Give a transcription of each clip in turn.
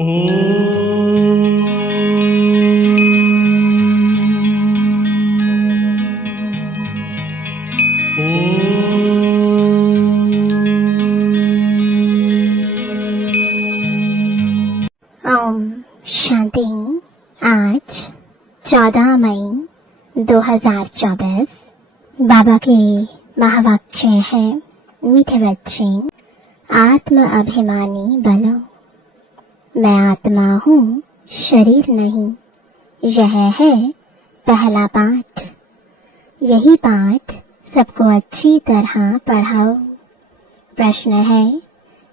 ओम शांति। आज 14 मई 2024 बाबा के महावाक्य है, मीठे बच्चे आत्म अभिमानी बनो। मैं आत्मा हूँ, शरीर नहीं। यह है पहला पाठ। यही पाठ सबको अच्छी तरह पढ़ाओ। प्रश्न है,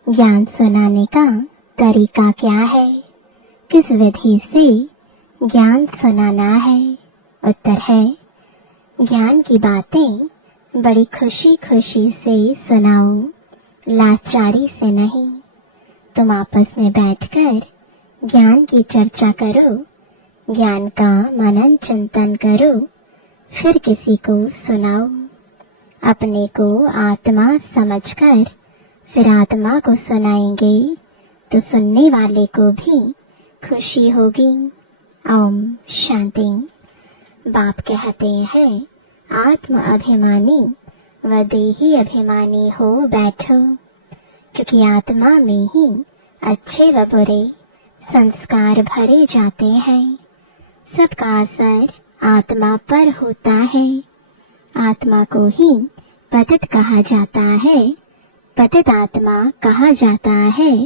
ज्ञान सुनाने का तरीका क्या है? किस विधि से ज्ञान सुनाना है? उत्तर है, ज्ञान की बातें बड़ी खुशी खुशी से सुनाओ, लाचारी से नहीं। तुम आपस में बैठकर ज्ञान की चर्चा करो, ज्ञान का मनन चिंतन करो, फिर किसी को सुनाओ। अपने को आत्मा समझकर फिर आत्मा को सुनाएंगे तो सुनने वाले को भी खुशी होगी। ओम शांति। बाप कहते हैं, आत्म अभिमानी व देही अभिमानी हो बैठो, क्योंकि आत्मा में ही अच्छे व बुरे संस्कार भरे जाते हैं। सबका असर आत्मा पर होता है। आत्मा को ही पतित कहा जाता है। पतित आत्मा कहा जाता है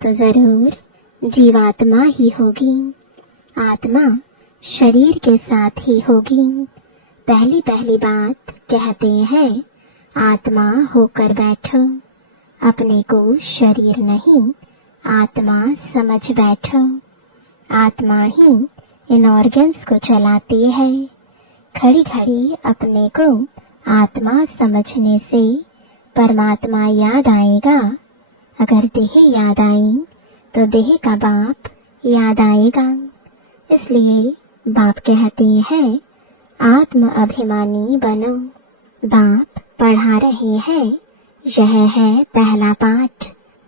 तो जरूर जीवात्मा ही होगी। आत्मा शरीर के साथ ही होगी। पहली पहली बात कहते हैं, आत्मा होकर बैठो। अपने को शरीर नहीं, आत्मा समझ बैठो। आत्मा ही इन ऑर्गन्स को चलाती है। खड़ी खड़ी अपने को आत्मा समझने से परमात्मा याद आएगा। अगर देह याद आई तो देह का बाप याद आएगा। इसलिए बाप कहते हैं, आत्म अभिमानी बनो। बाप पढ़ा रहे हैं, यह है पहला पाठ।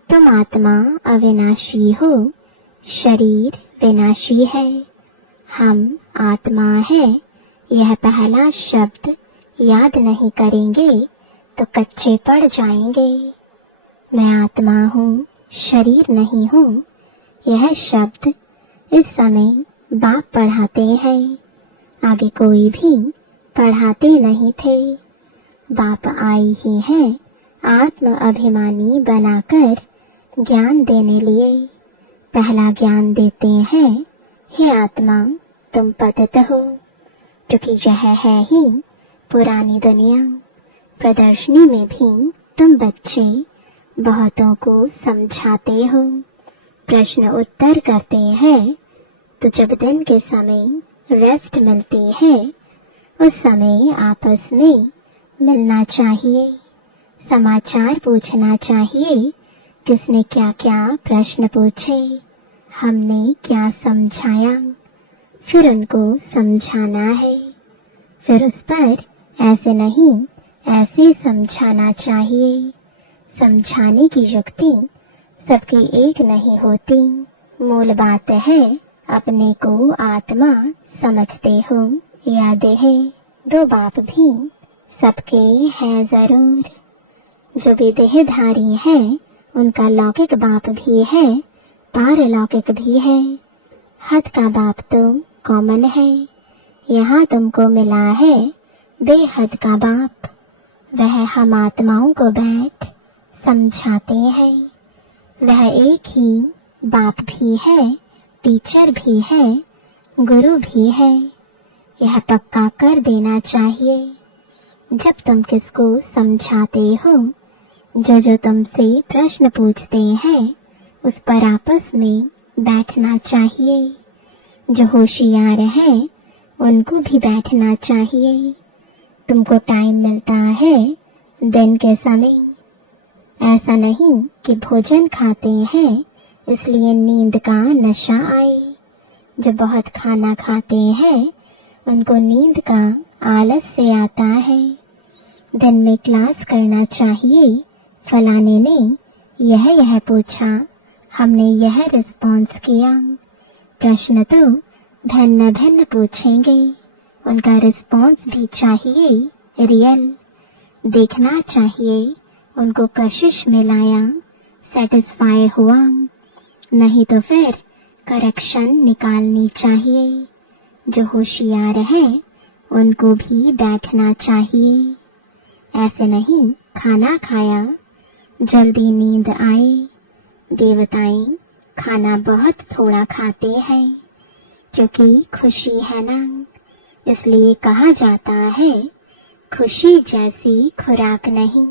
तुम आत्मा अविनाशी हो, शरीर विनाशी है। हम आत्मा है, यह पहला शब्द याद नहीं करेंगे तो कच्चे पड़ जाएंगे। मैं आत्मा हूँ, शरीर नहीं हूँ, यह शब्द इस समय बाप पढ़ाते हैं। आगे कोई भी पढ़ाते नहीं थे। बाप आए ही हैं आत्म अभिमानी बनाकर ज्ञान देने लिए। पहला ज्ञान देते हैं, हे आत्मा तुम पतित हो, क्योंकि यह है ही पुरानी दुनिया। प्रदर्शनी में भी तुम बच्चे बहुतों को समझाते हो, प्रश्न उत्तर करते हैं। तो जब दिन के समय रेस्ट मिलती है, उस समय आपस में मिलना चाहिए, समाचार पूछना चाहिए। किसने क्या क्या प्रश्न पूछे, हमने क्या समझाया, फिर उनको समझाना है। फिर उस पर ऐसे नहीं ऐसे समझाना चाहिए। समझाने की युक्ति सबकी एक नहीं होती। मूल बात है, अपने को आत्मा समझते हो या देह, दो बाप भी सबके हैं जरूर। जो भी देहधारी है उनका लौकिक बाप भी है, पारलौकिक भी है। हद का बाप तो कॉमन है। यहाँ तुमको मिला है बेहद का बाप। वह हम आत्माओं को बैठ समझाते हैं। वह एक ही बाप भी है, टीचर भी है, गुरु भी है। यह पक्का कर देना चाहिए। जब तुम किसको समझाते हो, जो तुमसे प्रश्न पूछते हैं, उस पर आपस में बैठना चाहिए। जो होशियार है उनको भी बैठना चाहिए। तुमको टाइम मिलता है दिन के समय। ऐसा नहीं कि भोजन खाते हैं इसलिए नींद का नशा आए। जो बहुत खाना खाते हैं उनको नींद का आलस्य आता है। दिन में क्लास करना चाहिए। फलाने ने यह पूछा, हमने यह रिस्पॉन्स किया। प्रश्न तो भिन्न भिन्न पूछेंगे, उनका रिस्पॉन्स भी चाहिए रियल। देखना चाहिए उनको कशिश में लाया, सेटिस्फाई हुआ, नहीं तो फिर करेक्शन निकालनी चाहिए। जो होशियार है उनको भी बैठना चाहिए। ऐसे नहीं खाना खाया जल्दी नींद आए। देवताएं खाना बहुत थोड़ा खाते हैं, क्योंकि खुशी है ना, इसलिए कहा जाता है खुशी जैसी खुराक नहीं।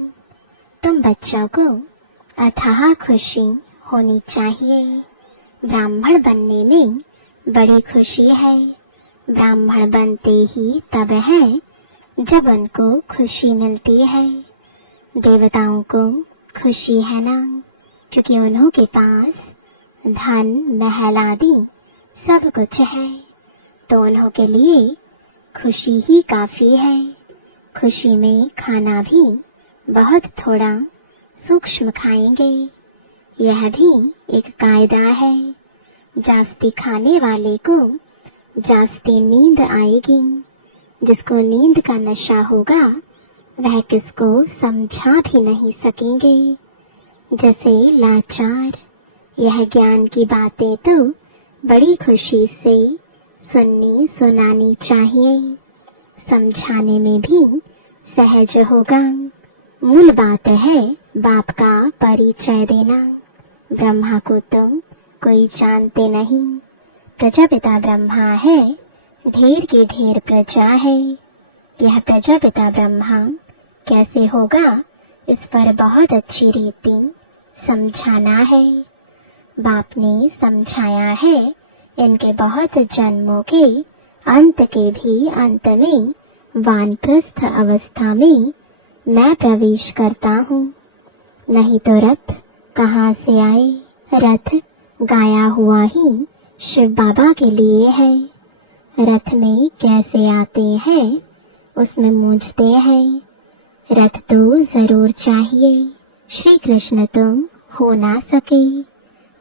तुम बच्चों को अथाह खुशी होनी चाहिए। ब्राह्मण बनने में बड़ी खुशी है। ब्राह्मण बनते ही तब है जब उनको खुशी मिलती है। देवताओं को खुशी है ना, क्योंकि उन्हों के पास धन महल आदि सब कुछ है, तो उन्हों के लिए खुशी ही काफी है। खुशी में खाना भी बहुत थोड़ा सूक्ष्म खाएंगे। यह भी एक कायदा है। जास्ती खाने वाले को जास्ती नींद आएगी। जिसको नींद का नशा होगा वह किसको समझा भी नहीं सकेंगे। जैसे लाचार, यह ज्ञान की बातें तो बड़ी खुशी से सुननी सुनानी चाहिए। समझाने में भी सहज होगा। मूल बात है बाप का परिचय देना। ब्रह्मा को तो कोई जानते नहीं। प्रजापिता ब्रह्मा है, ढेर की ढेर प्रजा है। यह प्रजापिता ब्रह्मा कैसे होगा, इस पर बहुत अच्छी रीति समझाना है। बाप ने समझाया है। इनके बहुत जन्मों के अंत के भी अंत में वानप्रस्थ अवस्था में मैं प्रवेश करता हूँ। नहीं तो रथ कहाँ से आए। रथ गाया हुआ ही शिव बाबा के लिए है। रथ में कैसे आते हैं उसमें मूझते हैं। रथ तो जरूर चाहिए। श्री कृष्ण तो हो ना सके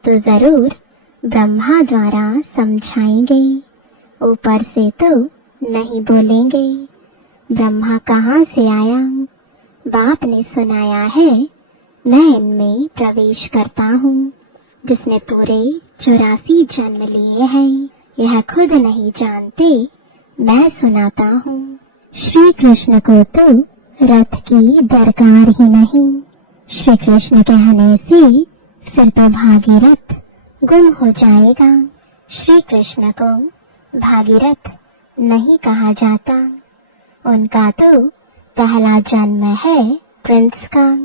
तो जरूर ब्रह्मा द्वारा समझाएंगे। ऊपर से तो नहीं बोलेंगे। ब्रह्मा कहाँ से आया, बाप ने सुनाया है। मैं इनमें प्रवेश करता हूँ। जिसने पूरे 84 जन्म लिए हैं, यह खुद नहीं जानते, मैं सुनाता हूँ। श्री कृष्ण को तो रथ की दरकार ही नहीं। श्री कृष्ण कहने से फिर तो भागीरथ गुम हो जाएगा। श्री कृष्ण को भागीरथ नहीं कहा जाता। उनका तो पहला जन्म है प्रिंस का।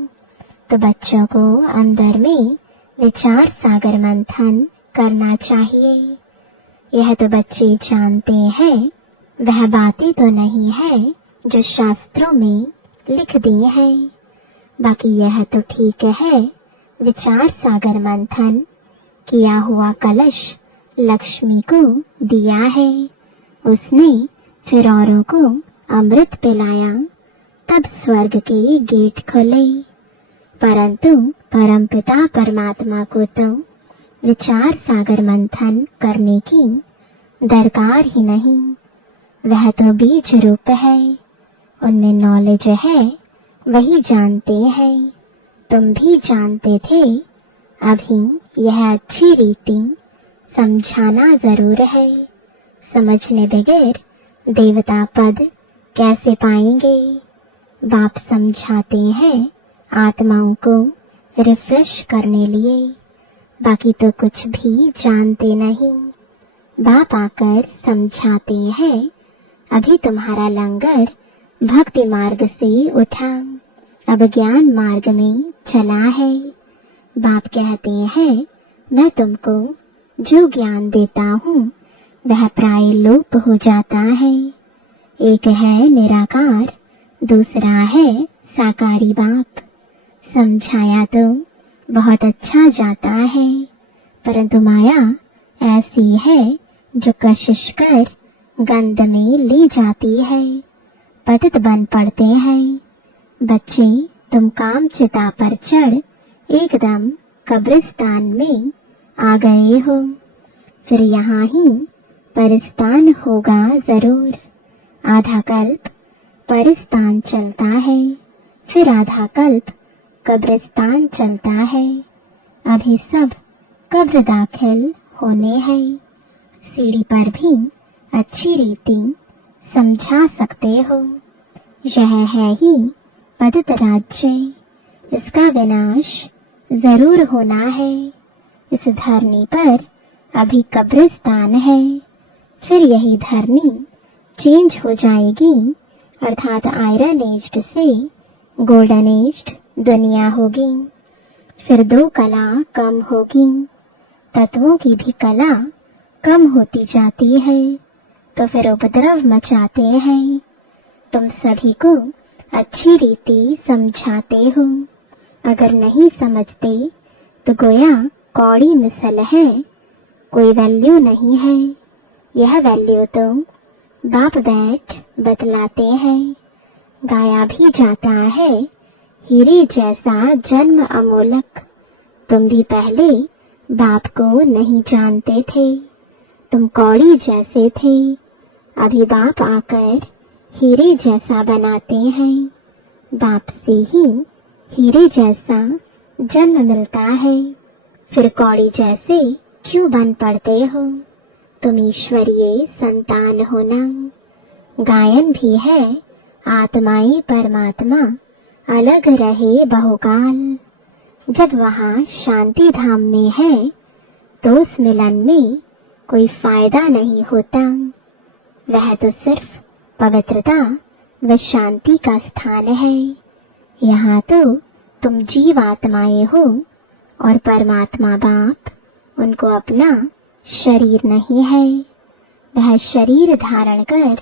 तो बच्चों को अंदर में विचार सागर मंथन करना चाहिए। यह तो बच्चे जानते हैं, वह बातें तो नहीं है जो शास्त्रों में लिख दी है। बाकी यह तो ठीक है, विचार सागर मंथन किया हुआ कलश लक्ष्मी को दिया है। उसने फिर औरों को अमृत पिलाया, तब स्वर्ग के गेट खुले। परंतु परमपिता परमात्मा को तो विचार सागर मंथन करने की दरकार ही नहीं। वह तो बीज रूप है, उनमें नॉलेज है, वही जानते हैं। तुम भी जानते थे। अभी यह अच्छी रीति समझाना जरूर है। समझने बगैर देवता पद कैसे पाएंगे। बाप समझाते हैं आत्माओं को रिफ्रेश करने लिए, बाकी तो कुछ भी जानते नहीं। बाप आकर समझाते हैं, अभी तुम्हारा लंगर भक्ति मार्ग से उठा, अब ज्ञान मार्ग में चला है। बाप कहते हैं, मैं तुमको जो ज्ञान देता हूँ वह प्राय लोप हो जाता है। एक है निराकार, दूसरा है साकारी बाप। समझाया तो बहुत अच्छा जाता है, परंतु माया ऐसी है जो कशिश कर गंध में ले जाती है। पतित बन पड़ते हैं। बच्चे तुम काम चिता पर चढ़ एकदम कब्रिस्तान में आ गए हो। फिर यहाँ ही परस्तान होगा जरूर। आधा कल्प परस्तान चलता है, फिर आधा कल्प कब्रिस्तान चलता है। अभी सब कब्र दाखिल होने हैं। सीढ़ी पर भी अच्छी रीति समझा सकते हो। यह है ही पतित राज्य, इसका विनाश जरूर होना है। इस धरनी पर अभी कब्रिस्तान है, फिर यही धरनी चेंज हो जाएगी, अर्थात आयरन एज्ड से गोल्डन एज्ड दुनिया होगी। फिर दो कला कम होगी, तत्वों की भी कला कम होती जाती है, तो फिर उपद्रव मचाते हैं। तुम सभी को अच्छी रीति समझाते हो, अगर नहीं समझते तो गोया कौड़ी मिसल है, कोई वैल्यू नहीं है। यह वैल्यू तो बाप बैठ बतलाते हैं। गाया भी जाता है हीरे जैसा जन्म अमोलक। तुम भी पहले बाप को नहीं जानते थे, तुम कौड़ी जैसे थे। अभी बाप आकर हीरे जैसा बनाते हैं। बाप से ही हीरे जैसा जन्म मिलता है, फिर कौड़ी जैसे क्यों बन पड़ते हो? तुम ईश्वरीय संतान हो ना। गायन भी है आत्माएं परमात्मा अलग रहे बहुकाल। जब वहाँ शांति धाम में है तो उस मिलन में कोई फायदा नहीं होता। वह तो सिर्फ पवित्रता व शांति का स्थान है। यहाँ तो तुम जीव आत्माएं हो और परमात्मा बाप उनको अपना शरीर नहीं है। वह शरीर धारण कर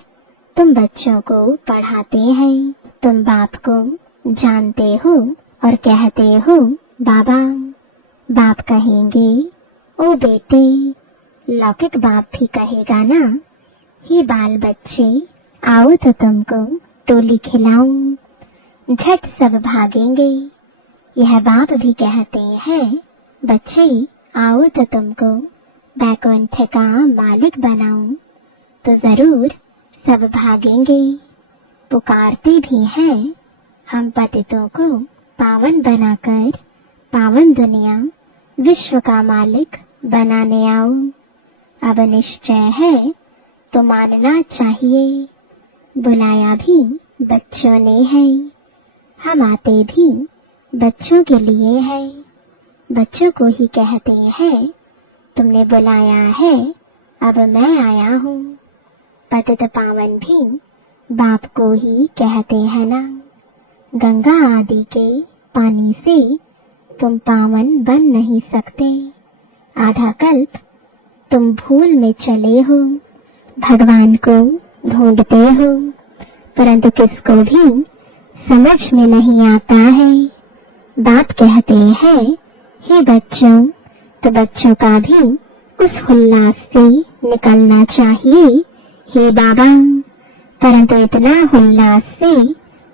तुम बच्चों को पढ़ाते हैं। तुम बाप को जानते हो और कहते हो बाबा। बाप कहेंगे ओ बेटे। लौकिक बाप भी कहेगा ना, हे बाल बच्चे आओ तो तुमको टोली खिलाऊं। झट सब भागेंगे। यह बाप भी कहते हैं बच्चे आओ तो तुमको बैकुंठ का मालिक बनाऊं, तो जरूर सब भागेंगे। पुकारते भी हैं हम पतितों को पावन बनाकर पावन दुनिया विश्व का मालिक बनाने आओ। अब निश्चय है तो मानना चाहिए। बुलाया भी बच्चों ने है, हम आते भी बच्चों के लिए है। बच्चों को ही कहते हैं तुमने बुलाया है, अब मैं आया हूँ। पतित पावन भी बाप को ही कहते हैं ना। गंगा आदि के पानी से तुम पावन बन नहीं सकते। आधा कल्प तुम भूल में चले हो, भगवान को ढूंढते हो, परंतु किसको भी समझ में नहीं आता है। बाप कहते हैं हे बच्चों, तो बच्चों का भी उस उल्लास से निकलना चाहिए हे बाबा, परंतु इतना उल्लास से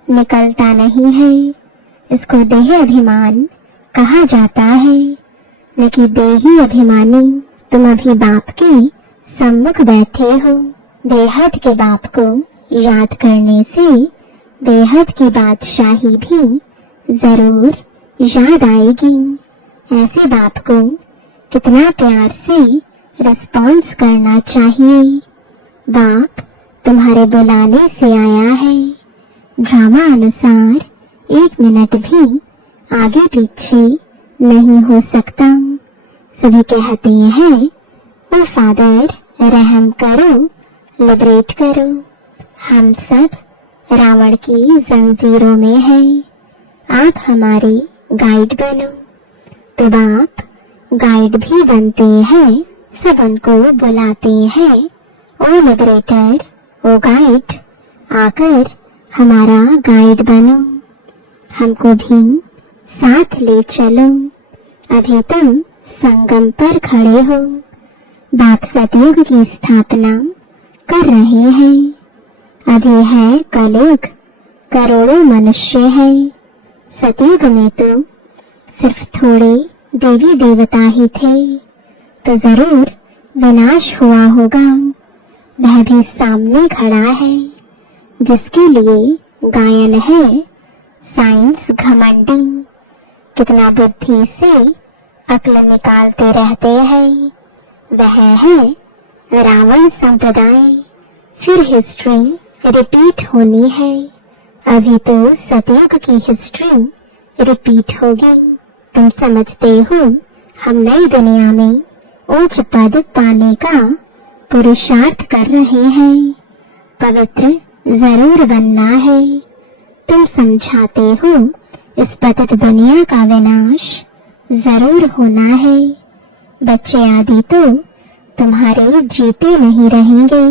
निकलता नहीं है। इसको देह अभिमान कहा जाता है, न कि देही अभिमानी। तुम अभी बाप के सम्मुख बैठे हो। बेहद के बाप को याद करने से बेहद की बादशाही भी जरूर याद आएगी। ऐसे बाप को कितना प्यार से रिस्पॉन्स करना चाहिए। बाप तुम्हारे बुलाने से आया है। ड्रामा अनुसार 1 मिनट भी आगे पीछे नहीं हो सकता। सभी कहते हैं ओ फादर रहम करो, लिबरेट करो। हम सब रावण की जंजीरों में हैं, आप हमारे गाइड बनो। तो बाप गाइड भी बनते हैं, सब उनको बुलाते हैं ओ लिबरेटर, ओ गाइड, आकर हमारा गाइड बनो, हमको भी साथ ले चलो। अभी तुम संगम पर खड़े हो। बाप सतयुग की स्थापना कर रहे हैं। अभी है कलयुग, करोड़ों मनुष्य है। सतयुग में तो सिर्फ थोड़े देवी देवता ही थे, तो जरूर विनाश हुआ होगा। वह भी सामने खड़ा है जिसके लिए गायन है साइंस घमंडी। कितना बुद्धि से अक्ल निकालते रहते हैं। वह है रावण संप्रदाय। फिर हिस्ट्री रिपीट होनी है। अभी तो सतयुग की हिस्ट्री रिपीट होगी। तुम समझते हो हम नई दुनिया में उच्च पद पाने का पुरुषार्थ कर रहे हैं। पवित्र जरूर बनना है। तुम समझाते हो इस पतित दुनिया का विनाश जरूर होना है। बच्चे आदि तो तुम्हारे जीते नहीं रहेंगे,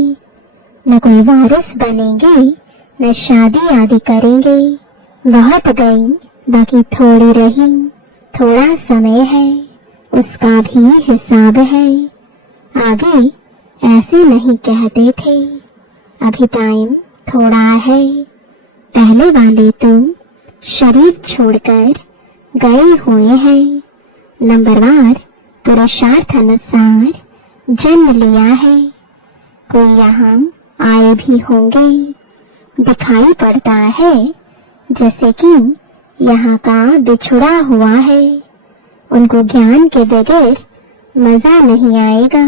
न कोई वारिस बनेंगे, न शादी आदि करेंगे। बहुत गई बाकी थोड़ी रही। थोड़ा समय है, उसका भी हिसाब है। आगे ऐसे नहीं कहते थे। अभी टाइम थोड़ा है। पहले वाले तो शरीर छोड़कर गए हुए हैं। नंबरवार पुरुषार्थ अनुसार जन्म लिया है। कोई यहाँ आए भी होंगे। दिखाई पड़ता है जैसे कि यहाँ का बिछुड़ा हुआ है। उनको ज्ञान के बगैर मजा नहीं आएगा।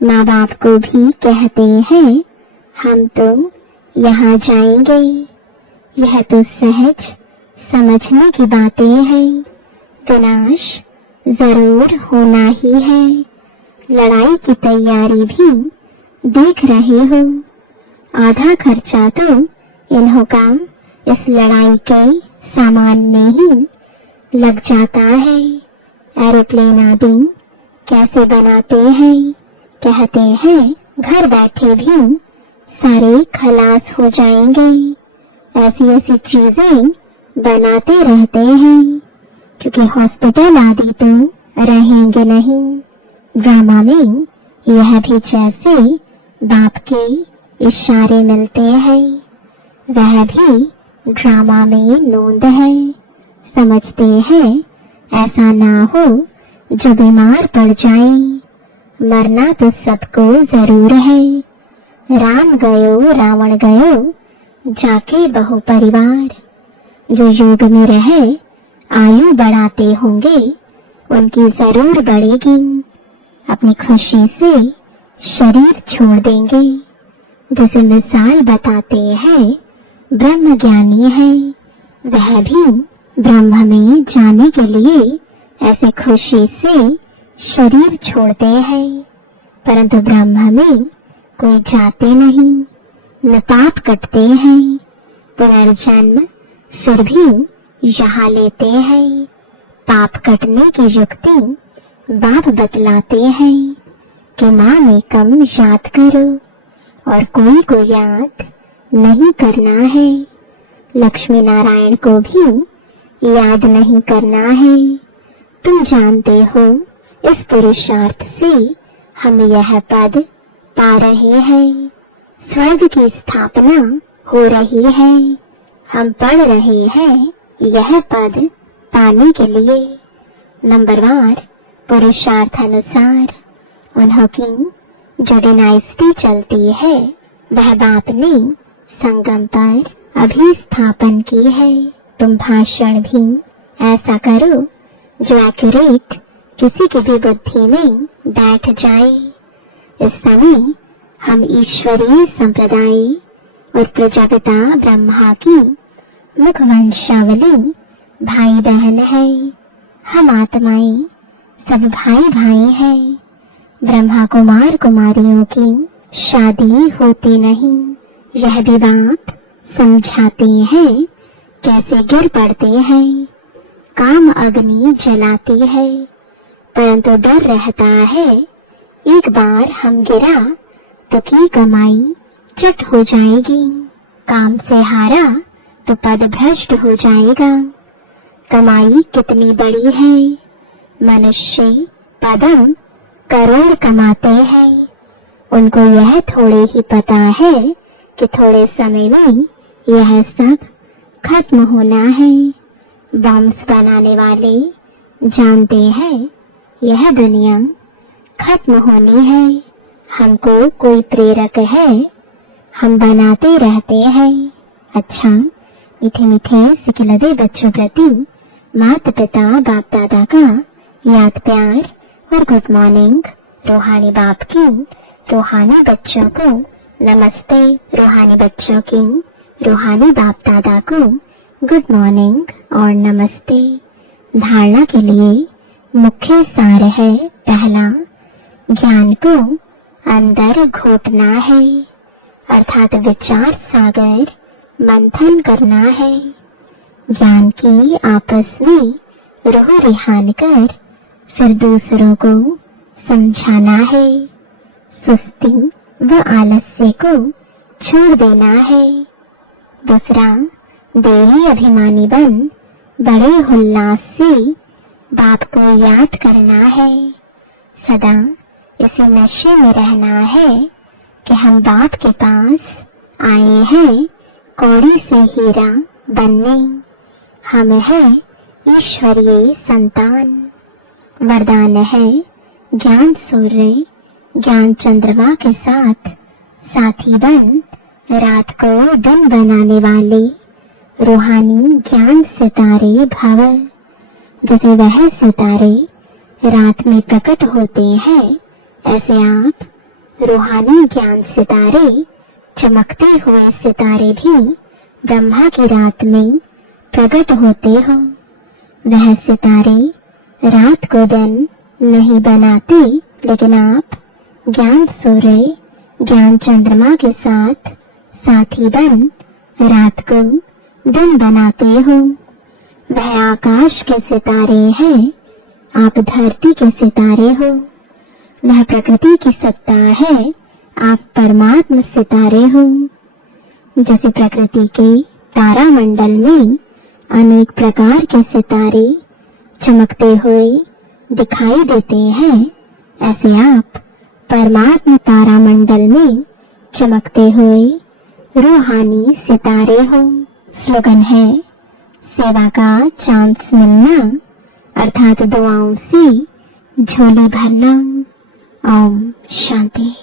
माँ बाप को भी कहते हैं हम तो यहाँ जाएंगे। यह तो सहज समझने की बातें हैं। विनाश जरूर होना ही है। लड़ाई की तैयारी भी देख रहे हो। आधा खर्चा तो इन्हों का इस लड़ाई के सामान में ही लग जाता है। एरोप्लेन आदि कैसे बनाते हैं? कहते हैं घर बैठे भी सारे खलास हो जाएंगे। ऐसी ऐसी चीजें बनाते रहते हैं क्योंकि हॉस्पिटल आदि तो रहेंगे नहीं। ड्रामा में यह भी जैसे बाप के इशारे मिलते हैं, वह भी ड्रामा में नोंद है। समझते हैं ऐसा ना हो जो बीमार पड़ जाए। मरना तो सबको जरूर है। राम गयो रावण गयो जाके बहु परिवार। जो योग में रहे आयु बढ़ाते होंगे उनकी जरूर बढ़ेगी। अपनी खुशी से शरीर छोड़ देंगे। जैसे मिसाल बताते हैं ब्रह्म ज्ञानी है, वह भी ब्रह्म में जाने के लिए ऐसे खुशी से शरीर छोड़ते हैं। परंतु ब्रह्म में कोई जाते नहीं, न पाप कटते हैं। पुनर्जन्म फिर भी यहाँ लेते हैं। पाप कटने की युक्ति बाप बतलाते हैं कि माँ में कम याद करो और कोई को याद नहीं करना है। लक्ष्मी नारायण को भी याद नहीं करना है। तुम जानते हो इस पुरुषार्थ से हम यह पद पा रहे हैं। स्वर्ग की स्थापना हो रही है। हम पढ़ रहे हैं यह पद पाने के लिए। नंबरवार पुरुषार्थ अनुसार उन्हों की जो डायनेस्टी चलती है वह बाप ने संगम पर अभिस्थापन की है। तुम भाषण भी ऐसा करो जो एक्यूरेट किसी की भी बुद्धि में बैठ जाए। इस समय हम ईश्वरीय संप्रदाय और प्रजापिता ब्रह्मा की मुख वंशावली भाई बहन है। हम आत्माएं सब भाई भाई हैं। ब्रह्मा कुमार कुमारियों की शादी होती नहीं। यह भी बात समझाते हैं कैसे गिर पड़ते हैं। काम अग्नि जलाती है परंतु डर रहता है एक बार हम गिरा तो की कमाई चट हो जाएगी। काम से हारा तो पद भ्रष्ट हो जाएगा। कमाई कितनी बड़ी है। मनुष्य पदम करोड़ कमाते हैं। उनको यह थोड़े ही पता है कि थोड़े समय में यह सब खत्म होना है। बम्स बनाने वाले जानते हैं यह दुनिया खत्म होनी है। हमको कोई प्रेरक है, हम बनाते रहते हैं। अच्छा, मीठे मीठे सिखिलदे बच्चों प्रति माता पिता बाप दादा का याद प्यार और गुड मॉर्निंग। रूहानी बाप की रूहानी बच्चों को नमस्ते। रूहानी बच्चों की रूहानी बाप दादा को गुड मॉर्निंग और नमस्ते। धारणा के लिए मुख्य सार है, पहला, ज्ञान को अंदर घोटना है, अर्थात विचार सागर मंथन करना है। ज्ञान की आपस में रूह रिहान कर फिर दूसरों को समझाना है। सुस्ती व आलस्य को छोड़ देना है। दूसरा, देही अभिमानी बन बड़े उल्लास से बाप को याद करना है। सदा इसी नशे में रहना है कि हम बाप के पास आए हैं कौड़ी से हीरा बनने। हम हैं ईश्वरीय संतान। वरदान है ज्ञान सूर्य ज्ञान चंद्रमा के साथ साथी बन रात को दिन बनाने वाले रूहानी ज्ञान सितारे भव। जैसे वह सितारे रात में प्रकट होते हैं, ऐसे आप रूहानी ज्ञान सितारे, चमकते हुए सितारे भी ब्रह्मा की रात में प्रकट होते हो। वह सितारे रात को दिन नहीं बनाते, लेकिन आप ज्ञान सूर्य ज्ञान चंद्रमा के साथ साथी बन रात को दिन बनाते हो। वह आकाश के सितारे हैं, आप धरती के सितारे हो। वह प्रकृति की सत्ता है, आप परमात्म सितारे हो। जैसे प्रकृति के तारामंडल में अनेक प्रकार के सितारे चमकते हुए दिखाई देते हैं, ऐसे आप परमात्म तारामंडल में चमकते हुए रूहानी सितारे हो। स्लोगन है, सेवा का चांस मिलना अर्थात दुआओं से झोली भरना। ओम शांति।